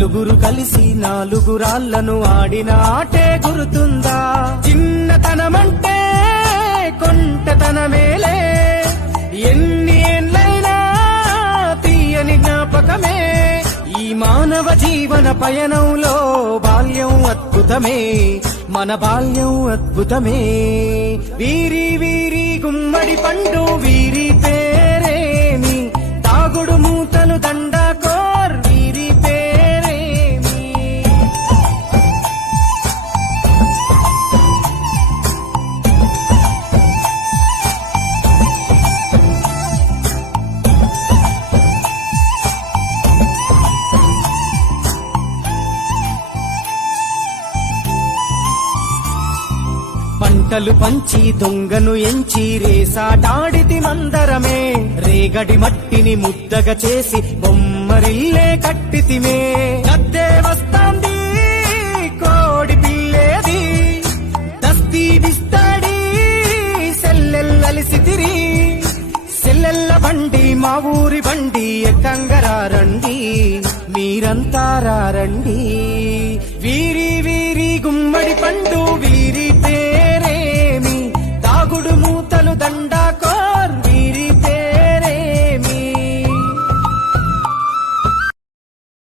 నలుగురు కలిసి నాలుగు రాళ్లను ఆడిన ఆటే గుర్తుందా? చిన్నతనమంటే కొంటతనమేలే, ఎన్ని ఏళ్ళైనా తీయని జ్ఞాపకమే. ఈ మానవ జీవన పయనంలో బాల్యం అద్భుతమే, మన బాల్యం అద్భుతమే. వీరి వీరి గుమ్మడి పండు వీరి పేరేమి, తాగుడు మూతలు దండాకోర్ వీరి పేరేమి. పంటలు పంచి దొంగను ఎంచి రేసాటాడితి మందరమే, రేగడి మట్టిని ముద్దగా చేసి బొమ్మరిల్లే కట్టితిమే. గద్దే వస్తాంది కోడి పిల్లేది, దస్తీ బిస్తాడి సెల్లెల్లలిసితిరి. సెల్లెల్ల బండి మా ఊరి బండి ఎక్కంగరారండి, మీరంతా రండి. వీరి వీరి గుమ్మడి పండు